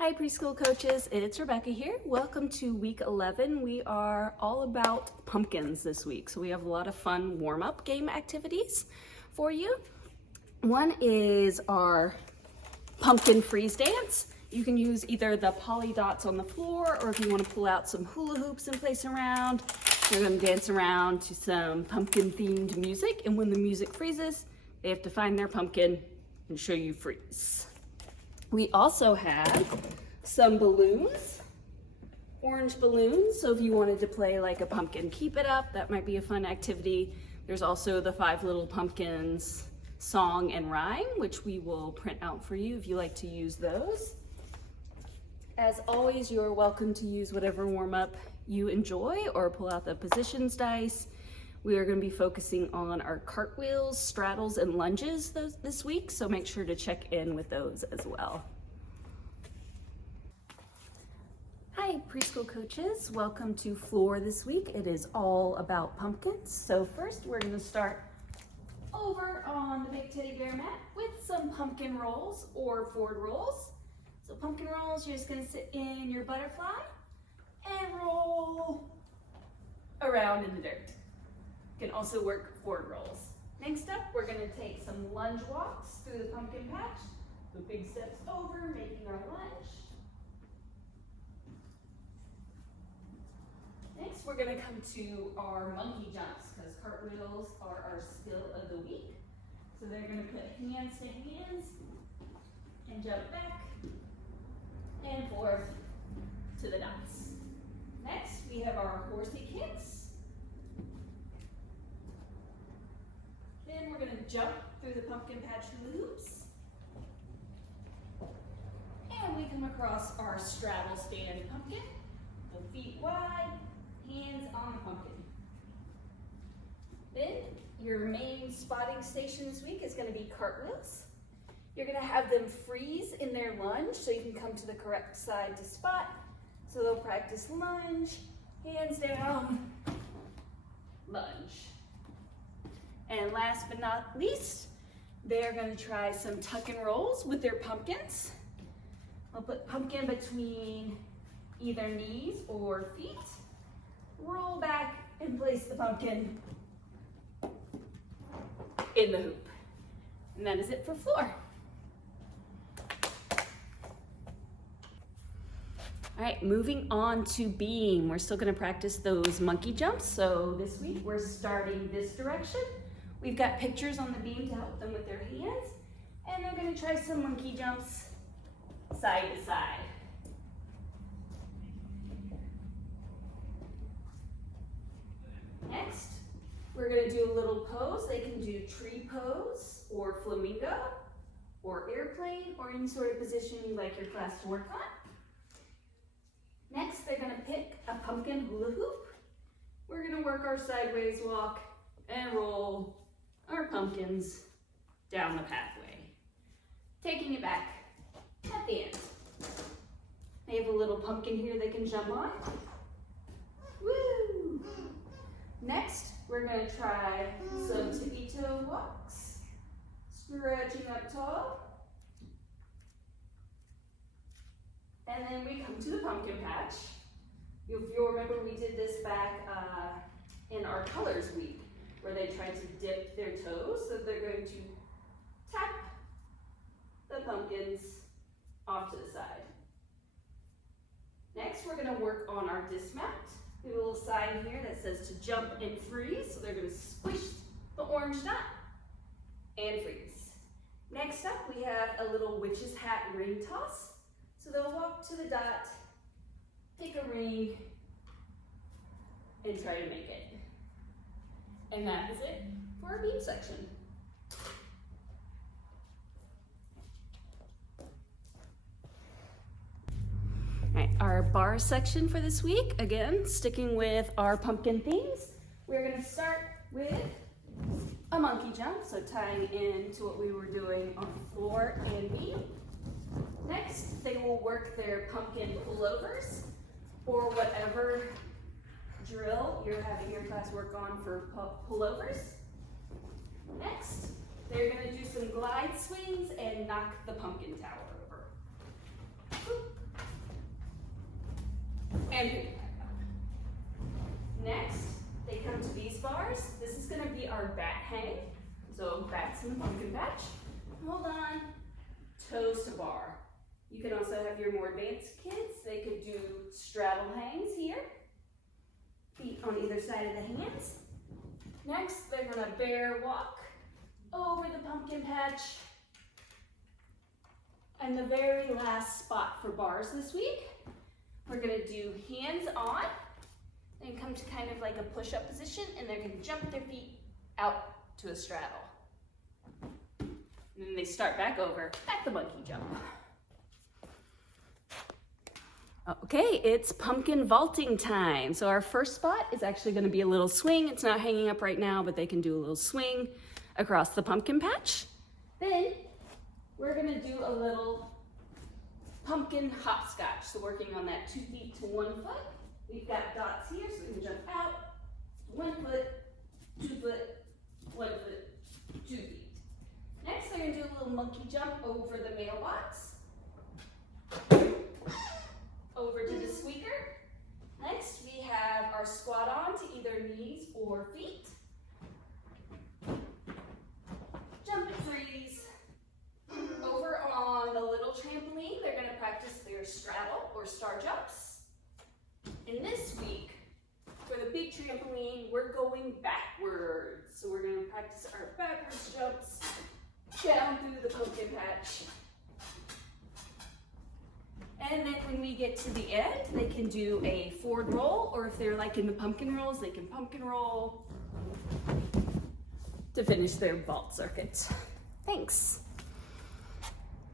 Hi preschool coaches, it's Rebecca here. Welcome to week 11. We are all about pumpkins this week. So we have a lot of fun warm-up game activities for you. One is our pumpkin freeze dance. You can use either the poly dots on the floor, or if you want to pull out some hula hoops and place around, you're going to dance around to some pumpkin themed music. And when the music freezes, they have to find their pumpkin and show you freeze. We also have some balloons, orange balloons. So if you wanted to play like a pumpkin keep it up, that might be a fun activity. There's also the 5 Little Pumpkins song and rhyme, which we will print out for you if you like to use those. As always, you're welcome to use whatever warm-up you enjoy or pull out the positions dice. We are going to be focusing on our cartwheels, straddles, and lunges this week, so make sure to check in with those as well. Hi preschool coaches, welcome to Floor this week. It is all about pumpkins. So first we're going to start over on the big teddy bear mat with some pumpkin rolls or forward rolls. So pumpkin rolls, you're just going to sit in your butterfly and roll around in the dirt. You can also work forward rolls. Next up, we're going to take some lunge walks through the pumpkin patch. So big steps over, making our lunge. Next, we're going to come to our monkey jumps because cartwheels are our skill of the week. So they're going to put hands to hands and jump back and forth to the dots. Next, we have our horsey kicks. Then we're going to jump through the pumpkin patch hula hoops. And we come across our straddle stand pumpkin. So feet wide, hands on the pumpkin. Then your main spotting station this week is going to be cartwheels. You're going to have them freeze in their lunge so you can come to the correct side to spot. So they'll practice lunge, hands down, lunge. And last but not least, they're going to try some tuck and rolls with their pumpkins. I'll put pumpkin between either knees or feet. Roll back and place the pumpkin in the hoop. And that is it for floor. All right, moving on to beam. We're still going to practice those monkey jumps. So this week we're starting this direction. We've got pictures on the beam to help them with their hands, and they're going to try some monkey jumps side to side. Next, we're going to do a little pose. They can do tree pose or flamingo or airplane or any sort of position you'd like your class to work on. Next, they're going to pick a pumpkin hula hoop. We're going to work our sideways walk and roll our pumpkins down the pathway. Taking it back at the end. They have a little pumpkin here they can jump on. Woo! Next, we're going to try some tippy toe walks. Stretching up tall. And then we come to the pumpkin patch. If you'll remember, we did this back in our colors week, where they tried to dip their toes. So they're going to tap the pumpkins off to the side. Next, we're going to work on our dismount. We have a little sign here that says to jump and freeze. So they're going to squish the orange dot and freeze. Next up, we have a little witch's hat ring toss. So they'll walk to the dot, take a ring, and try to make it. And that is it for our beam section. All right, our bar section for this week, again, sticking with our pumpkin themes. We're going to start with a monkey jump, so tying into what we were doing on floor and beam. Next, they will work their pumpkin pullovers or whatever drill you're having your class work on for pullovers. Next, they're going to do some glide swings and knock the pumpkin tower over. and piggyback up. Next, they come to these bars. This is gonna be our bat hang. So bats in the pumpkin patch. Hold on, toes to bar. You can also have your more advanced kids. They could do straddle hangs here. Feet on either side of the hands. Next, they're gonna bear walk over the pumpkin patch. And the very last spot for bars this week, we're gonna do hands on and come to kind of like a push-up position, and they're gonna jump their feet out to a straddle. And then they start back over at the monkey jump. Okay, it's pumpkin vaulting time. So our first spot is actually gonna be a little swing. It's not hanging up right now, but they can do a little swing across the pumpkin patch. Then we're gonna do a little pumpkin hopscotch. So working on that 2 feet to 1 foot. We've got dots here, so we can jump out, 1 foot, 2 foot, 1 foot, 2 feet. Next, they're gonna do a little monkey jump over the mailbox. Over to the squeaker. Next, we have our squat on to either knees or feet. Jump and freeze. Over on the little trampoline, they're gonna practice their straddle or star jumps. And this week, for the big trampoline, we're going backwards. So we're gonna practice our backwards jumps down through the pumpkin patch. And then when we get to the end, they can do a forward roll, or if they're like in the pumpkin rolls, they can pumpkin roll to finish their vault circuit. Thanks.